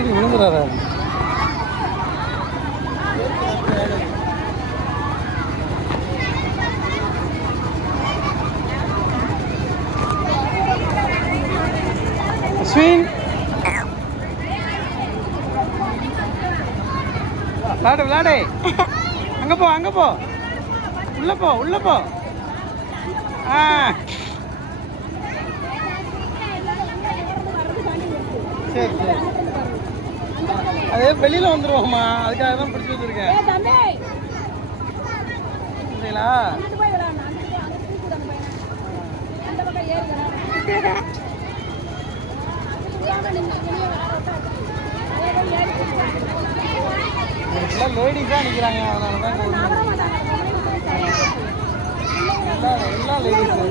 இது விழுந்துடாதா? அஸ்வின் விளாடு விளாடு. அங்கே போ அங்கே போ, உள்ள போ உள்ள போ. ஆ சரி சரி, அதே வெளியில் வந்துடுவோம்மா, அதுக்காக தான் பிடிச்சி வச்சுருக்கேன். சரிங்களா? எல்லாம் லேடிஸாக நிற்கிறாங்க, அதனால தான் எல்லாம் லேடிஸு.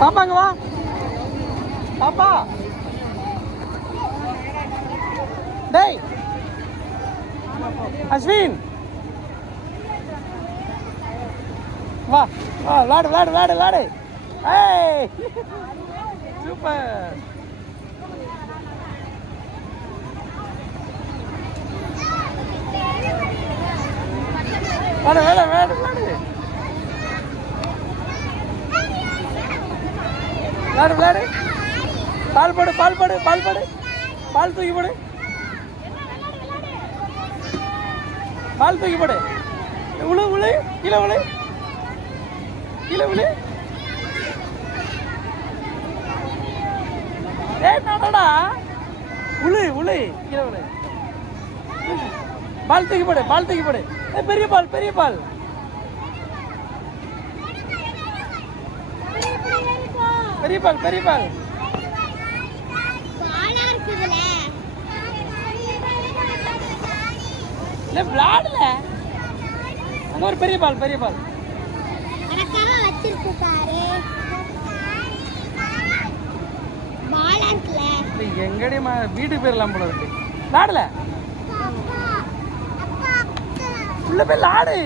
பாப்பாங்க வா பாப்பா. டேய் அஸ்வின் வா வா, விளாடு விளாடு விளாடு விளாடு. ஏய் சூப்பர். விளாடு விளாடு விளாடு விளாடு விளாடு விளாடு. பால் போடு பால் போடு பால் போடு, பால் தூக்கி போடு, பால் தூக்கி போடு. உழு உழு, கீழே உழு, கீழே உழு. ஏய் நடடா, உழு உழு, கீழே உழு. பால் தூக்கி போடு பால் தூக்கி போடு. பெரிய பால் பெரிய பால். பெரிய பால் பெரிய பால். இல்ல விளாடல, அங்க ஒரு பெரிய பால் பெரிய பால். எங்கடி வீட்டுக்கு போயிடலாம் போல இருக்கு. விளாடல, உள்ள போய் விளாடு.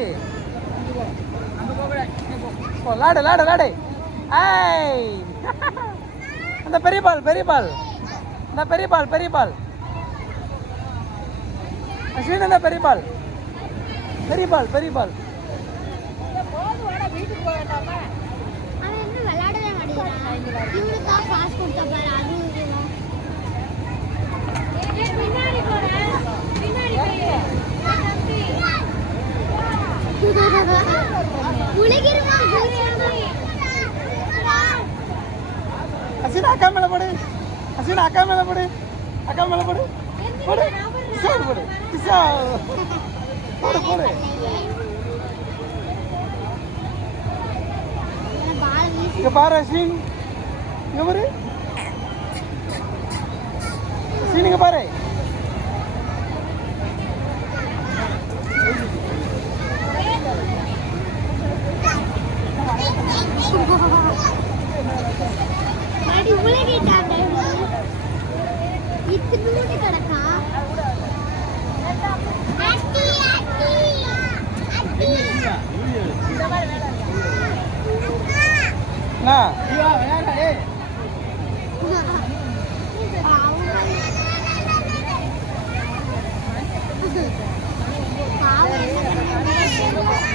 விளாடு விளாடு விளாடு. ஐய் அந்த பெரிய பால் பெரிய பால், இந்த பெரிய பால் பெரிய பால். அஸ்வின் அந்த பெரிய பால் பெரிய பால் பெரிய பால். அஸ்வின் அக்கா மேல போடு, அஸ்வின் அக்கா மேல போடு, அக்கா மேல போடு போடு, பிசாடு போடு பிசா போடு போடு. இங்க பாரு அஸ்வின், இங்க பாரு அஸ்வின், இங்க பாரு.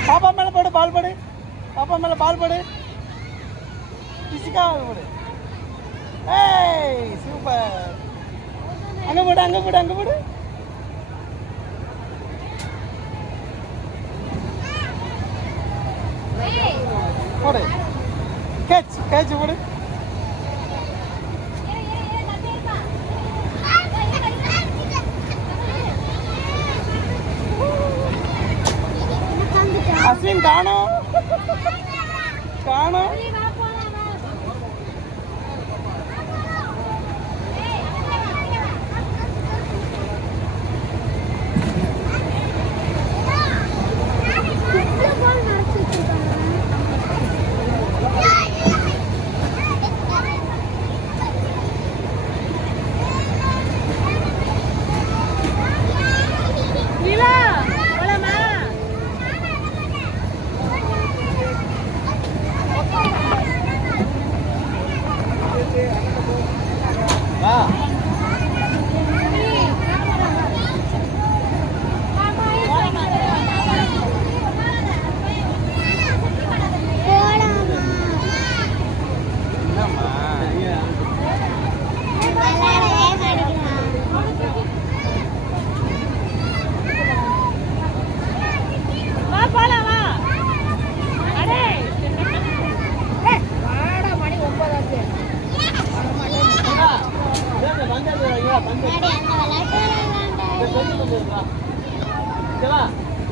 பாப்பா மேல போடு பால் போடு, பாப்பா மேல பால் போடு, பிசிக்கா போடு. ஏய் சூப்பர். அங்க போடு அங்க போடு அங்க போடு. போடு கேட்ச் கேட்ச் போடு. அஸ்வின் காணோம் காணோம்.